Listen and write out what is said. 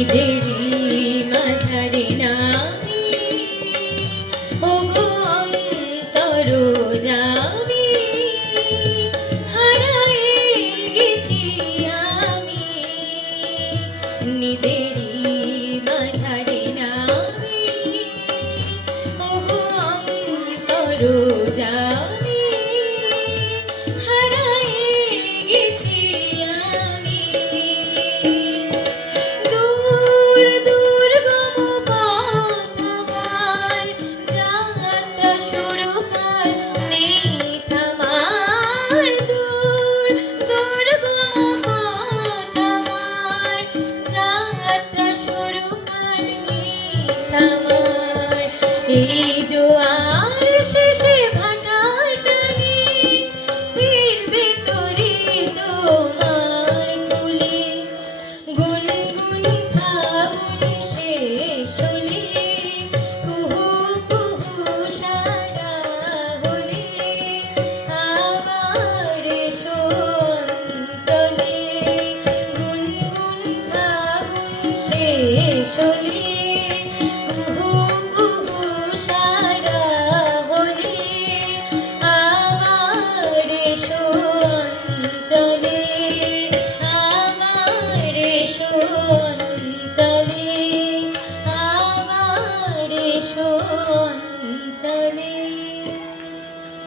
নিজেরই মাঝারে নামি ওগো অন্তর যাবি হারায়ে গেছি আমি নিজেরই মাঝারে নামি ওগো অন্তর যাবি হারায়ে গেছি এই জোয়ার শেষে ভাটার টানে ফিরবে তোরে তোমার কুলে গুনগুন ফাগুন শেষ হলে কুহু কুহু সারা হলে আবার এসো অঞ্চলে গুনগুন ফাগুন শেষ হলে অঞ্চলে আমার অঞ্চলে